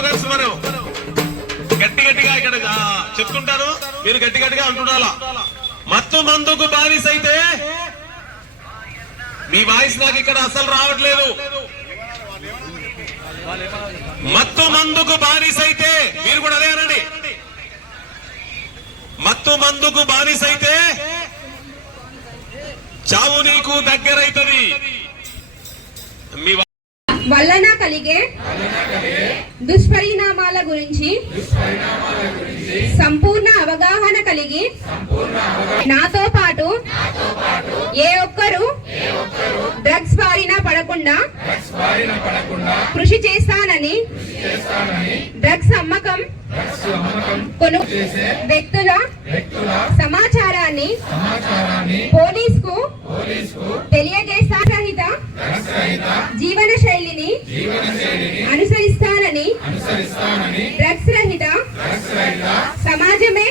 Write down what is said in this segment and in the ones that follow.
Slogans మనం గట్టి గట్టిగా ఇక్కడ చెప్తుంటారు. మీరు గట్టి గట్టిగా అంటుండాలా? మత్తు మందుకు బానిస అయితే మీ వాయిస్ నాకు ఇక్కడ అసలు రావట్లేదు. మత్తు మందుకు బానిస అయితే మీరు కూడా అదే అనండి. మత్తు మందుకు బానిస అయితే చావు నీకు దగ్గరైతుంది. మీ వలన కలిగే దుష్పరిణామాల గురించి సంపూర్ణ అవగాహన కలిగి నాతో పాటు ఏ ఒక్కరు డ్రగ్స్ బారిన పడకుండా కృషి చేస్తానని డ్రగ్స్ అమ్మకం కొను వ్యక్తుల సమాచారాన్ని పోలీసుకు తెలియజేస్తా సహిత జీవన శైలిని అనుసరిస్తానని డ్రగ్స్ రహిత సమాజమే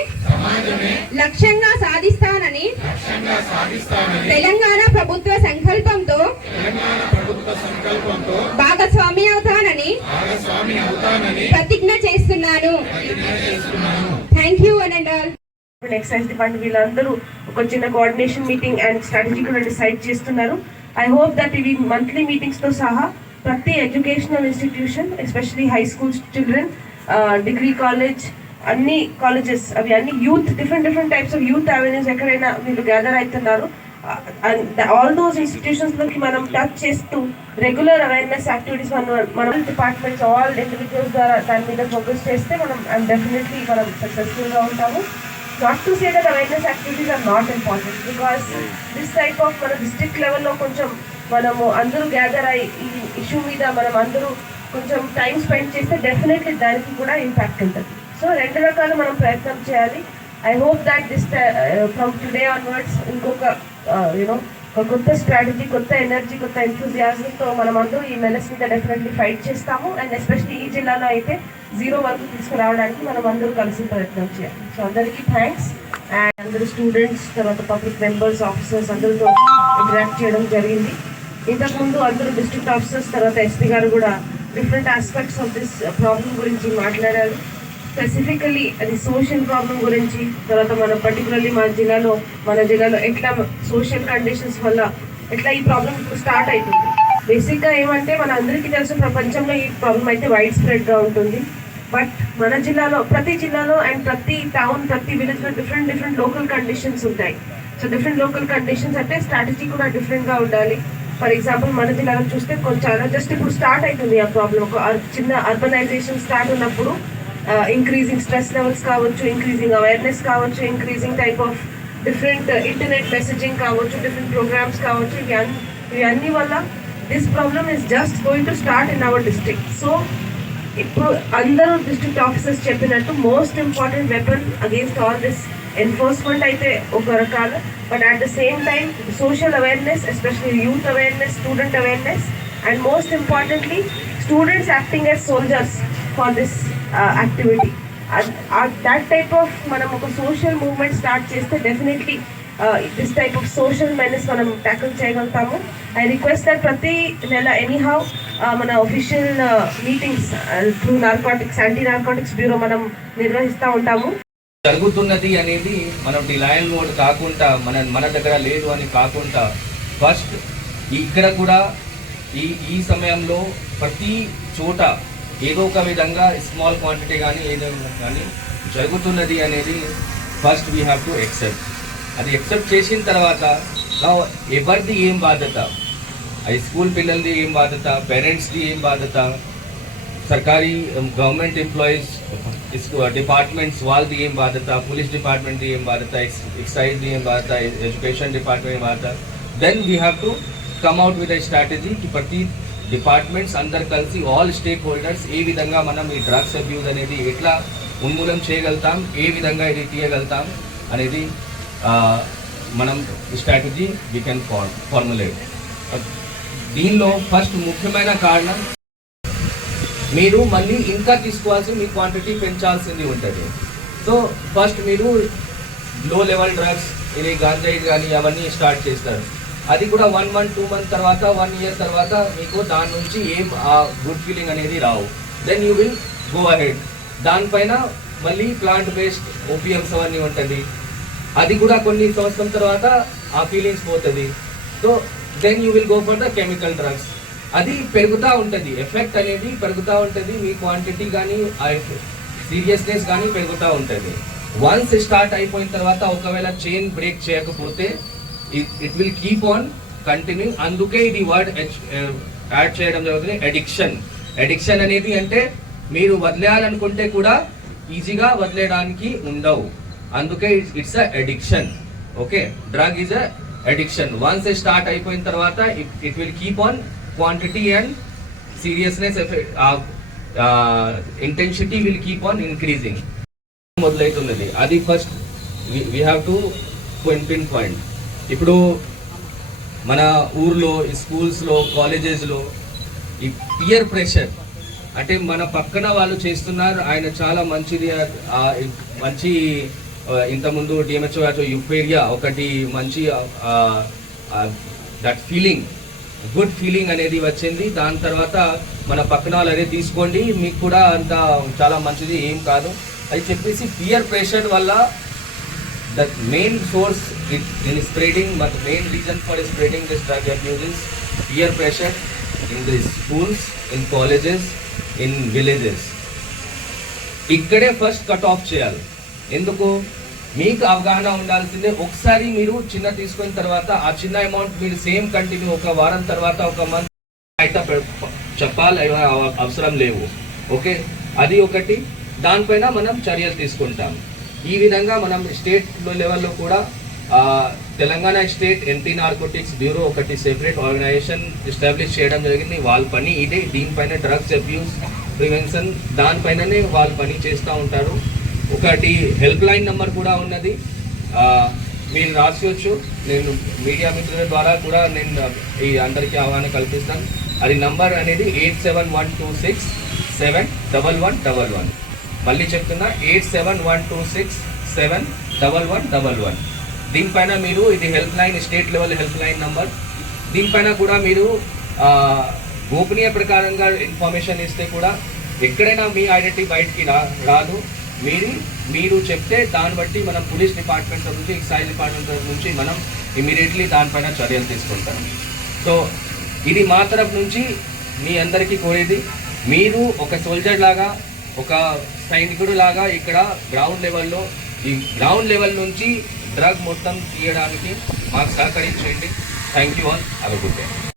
లక్ష్యంగా సాధిస్తానని తెలంగాణ ప్రభుత్వ సంకల్పంతో భాగస్వామి అవుతానని ప్రతిజ్ఞ చేస్తున్నాను. Thank you and all excise department వీళ్ళందరూ ఒక చిన్న కోఆర్డినేషన్ మీటింగ్ అండ్ స్ట్రాటజీ కూడా డిసైడ్ చేస్తున్నారు. ఐ హోప్ దట్ ఇవి మంత్లీ మీటింగ్స్తో సహా ప్రతి educational institution especially high school children degree college అన్ని కాలేజెస్ అవి అన్ని youth different different types of youth awareness ఎక్కడైనా వీళ్ళు గ్యాదర్ అవుతున్నారు. ఆల్ దోస్ ఇన్స్టిట్యూషన్స్లోకి మనం టచ్ చేస్తూ రెగ్యులర్ అవేర్నెస్ యాక్టివిటీస్ మనం మనం డిపార్ట్మెంట్స్ ఆల్ ఇండివిజువల్స్ ద్వారా దాని మీద ఫోకస్ చేస్తే మనం డెఫినెట్లీ మనం సక్సెస్ఫుల్గా ఉంటాము. Not to say that awareness activities are not important because this type of మన డిస్ట్రిక్ట్ లెవెల్లో కొంచెం మనము అందరూ గ్యాదర్ అయ్యి ఈ ఇష్యూ మీద మనం అందరూ కొంచెం టైం స్పెండ్ చేస్తే డెఫినెట్లీ దానికి కూడా ఇంపాక్ట్ ఉంటుంది. సో రెండు రకాలు మనం ప్రయత్నం చేయాలి. I hope that this from today onwards ఇంకొక uh, యూనో ఒక కొత్త స్ట్రాటజీ కొత్త ఎనర్జీ కొత్త ఎంతూజియాజంతో మనం అందరూ ఈ మెనస్ మీద డెఫినెట్లీ ఫైట్ చేస్తాము. అండ్ ఎస్పెషలీ ఈ జిల్లాలో అయితే జీరో వరకు తీసుకురావడానికి మనం అందరూ కలిసి ప్రయత్నం చేయాలి. సో అందరికీ థ్యాంక్స్ అండ్ అందరూ స్టూడెంట్స్ తర్వాత పబ్లిక్ మెంబర్స్ ఆఫీసర్స్ అందరితో ఇంటరాక్ట్ చేయడం జరిగింది. ఇంతకుముందు అందరూ డిస్ట్రిక్ట్ ఆఫీసర్స్ తర్వాత ఎస్పీ గారు కూడా different aspects of this problem గురించి మాట్లాడారు. స్పెసిఫికలీ అది సోషల్ ప్రాబ్లం గురించి తర్వాత మన పర్టికులర్లీ మన జిల్లాలో మన జిల్లాలో ఎట్లా సోషల్ కండిషన్స్ వల్ల ఎట్లా ఈ ప్రాబ్లం స్టార్ట్ అవుతుంది బేసిక్గా ఏమంటే మన అందరికీ తెలుసు ప్రపంచంలో ఈ ప్రాబ్లం అయితే వైడ్ స్ప్రెడ్గా ఉంటుంది. బట్ మన జిల్లాలో ప్రతి జిల్లాలో అండ్ ప్రతి టౌన్ ప్రతి విలేజ్లో డిఫరెంట్ డిఫరెంట్ లోకల్ కండిషన్స్ ఉంటాయి. సో డిఫరెంట్ లోకల్ కండిషన్స్ అంటే స్ట్రాటజీ కూడా డిఫరెంట్గా ఉండాలి. ఫర్ ఎగ్జాంపుల్ మన జిల్లాలో చూస్తే కొంచెం జస్ట్ ఇప్పుడు స్టార్ట్ అవుతుంది ఆ ప్రాబ్లం ఒక చిన్న అర్బనైజేషన్ స్టార్ట్ ఉన్నప్పుడు ఇంక్రీజింగ్ స్ట్రెస్ లెవెల్స్ కావచ్చు ఇంక్రీజింగ్ అవేర్నెస్ కావచ్చు increasing type of different internet messaging కావచ్చు డిఫరెంట్ ప్రోగ్రామ్స్ కావచ్చు ఇవి ఇవన్నీ వల్ల this problem is just going to start in our district so ఇప్పుడు అందరూ డిస్ట్రిక్ట్ ఆఫీసర్స్ చెప్పినట్టు most important weapon against all this enforcement అయితే ఒక రకాలు but at the same time social awareness especially youth awareness student awareness and most importantly students acting as soldiers for this activity that type of మనం ఒక social movement start చేస్తే definitely this type of social menace మనం tackle చేయగలుగుతాము. I request that ప్రతి నెల anyhow మన official meetings through narcotics anti narcotics bureau మనం నిర్వహిస్తూ ఉంటాము. జరుగుతున్నది అనేది మనం డిలయల్ మోడ్ కాకుండా మన మన దగ్గర లేదు అని కాకుండా ఫస్ట్ ఇక్కడ కూడా ఈ ఈ సమయంలో ప్రతి చోట ఏదో ఒక విధంగా స్మాల్ క్వాంటిటీ కానీ ఏదో కానీ జరుగుతున్నది అనేది first we have to accept అది ఎక్సెప్ట్ చేసిన తర్వాత ఎవరిది ఏం బాధ్యత? అది స్కూల్ పిల్లలది ఏం బాధ్యత? పేరెంట్స్ది ఏం బాధ్యత? సర్కారీ గవర్నమెంట్ ఎంప్లాయీస్ డిపార్ట్మెంట్స్ వాళ్ళది ఏం బాధ్యత పోలీస్ డిపార్ట్మెంట్ది ఏం బాధ్యత ఎక్సైజ్ది ఏం బాధ్యత ఎడ్యుకేషన్ డిపార్ట్మెంట్ ఏం బాధ్యత then we have to come out with I strategy ప్రతి డిపార్ట్మెంట్స్ అందరు కలిసి ఆల్ స్టేక్ హోల్డర్స్ ఏ విధంగా మనం ఈ డ్రగ్స్ అబ్యూజ్ అనేది ఎట్లా ఉన్మూలం చేయగలుగుతాం ఏ విధంగా ఇది తీయగలుగుతాం అనేది ఆ, మనం స్ట్రాటజీ వీ కెన్ ఫార్ములేట్ దీనిలో ఫస్ట్ ముఖ్యమైన కారణం మీరు మళ్ళీ ఇంకా తీసుకోవాల్సి మీ క్వాంటిటీ పెంచాల్సింది ఉంటుంది. సో ఫస్ట్ మీరు లో లెవెల్ డ్రగ్స్ ఇది గాంజాయి కానీ అవన్నీ స్టార్ట్ చేస్తారు. అది కూడా వన్ మంత్ టూ మంత్ తర్వాత వన్ ఇయర్ తర్వాత మీకు దాని నుంచి ఏం ఆ గుడ్ ఫీలింగ్ అనేది రావు. Then you will go ahead దానిపైన మళ్ళీ ప్లాంట్ బేస్డ్ ఓపిఎంస్ అవన్నీ ఉంటుంది. అది కూడా కొన్ని సంవత్సరం తర్వాత ఆ ఫీలింగ్స్ పోతుంది. So then you will go for the chemical drugs అది పెరుగుతూ ఉంటుంది. ఎఫెక్ట్ అనేది పెరుగుతూ ఉంటుంది. మీ క్వాంటిటీ కానీ సీరియస్నెస్ కానీ పెరుగుతూ ఉంటుంది. వన్స్ స్టార్ట్ అయిపోయిన తర్వాత ఒకవేళ చైన్ బ్రేక్ చేయకపోతే it will keep on continue అందుకే ఇది వర్డ్ యాడ్ చేయడం జరుగుతుంది. అడిక్షన్ అడిక్షన్ అనేది అంటే మీరు వదిలేయాలనుకుంటే కూడా ఈజీగా వదిలేయడానికి ఉండవు. అందుకే it's a addiction okay drug is a addiction once start అయిపోయిన తర్వాత it will keep on quantity and seriousness intensity will keep on increasing. మొదలవుతున్నది అది first we have to pinpoint ఇప్పుడు మన ఊర్లో ఈ స్కూల్స్లో కాలేజెస్లో ఈ పియర్ ప్రెషర్ అంటే మన పక్కన వాళ్ళు చేస్తున్నారు ఆయన చాలా మంచిది మంచి ఇంతకుముందు డిఎంహెచ్ఓ యుఫేరియా ఒకటి మంచి దట్ ఫీలింగ్ గుడ్ ఫీలింగ్ అనేది వచ్చింది. దాని తర్వాత మన పక్కన అనేది తీసుకోండి. మీకు కూడా అంత చాలా మంచిది ఏం కాదు. అది చెప్పేసి పియర్ ప్రెషర్ వల్ల the main source in spreading మన main reason for spreading this drug abuse is peer pressure in the schools in colleges in villages ఇక్కడే ఫస్ట్ కట్ ఆఫ్ చేయాలి. ఎందుకు? మీకు అవగాహన ఉండాల్సిందే. ఒకసారి మీరు చిన్న తీసుకున్న తర్వాత ఆ చిన్న అమౌంట్ మీరు సేమ్ కంటిన్యూ ఒక వారం తర్వాత ఒక మంత్ అయితే చెప్పాలి అవ- అవసరం లేవు. ఓకే? అది ఒకటి. దానిపైన మనం చర్యలు తీసుకుంటాం. ఈ విధంగా మనం స్టేట్ లెవెల్లో కూడా Telangana state anti narcotics bureau ఒకటి సెపరేట్ ఆర్గనైజేషన్ ఎస్టాబ్లిష్ చేయడం జరిగింది. వాళ్ళ పని ఇదే. దీనిపైన డ్రగ్స్ అబ్యూస్ ప్రివెన్షన్ దానిపైననే వాళ్ళు పని చేస్తూ ఉంటారు. ఒకటి హెల్ప్ లైన్ నెంబర్ కూడా ఉన్నది. మీరు రాసుకోవచ్చు. నేను మీడియా మిత్రుల ద్వారా కూడా నేను ఈ అందరికీ అవగాహన కల్పిస్తాను. అది నంబర్ అనేది eight seven one two six seven double one double one. మళ్ళీ చెప్తున్నా eight seven one two six seven double one double one. దీనిపైన మీరు ఇది helpline state level helpline number. దీనిపైన కూడా మీరు గోపనీయ ప్రకారంగా ఇన్ఫర్మేషన్ ఇస్తే కూడా ఎక్కడైనా మీ ఐడెంటిటీ బయటికి రా రాదు. మీరు మీరు చెప్తే దాన్ని బట్టి మనం పోలీస్ డిపార్ట్మెంట్ నుంచి ఎక్సైజ్ డిపార్ట్మెంట్ నుంచి మనం ఇమీడియట్లీ దానిపైన చర్యలు తీసుకుంటాం. సో ఇది మా తరపు నుంచి మీ అందరికీ కోరేది. మీరు ఒక సోల్జర్ లాగా ఒక సైనికుడు లాగా ఇక్కడ గ్రౌండ్ లెవెల్లో ఈ గ్రౌండ్ లెవెల్ నుంచి డ్రగ్ మొత్తం తీయడానికి మాకు సహకరించండి. థ్యాంక్ యూ ఆల్ అవి గుడ్ డే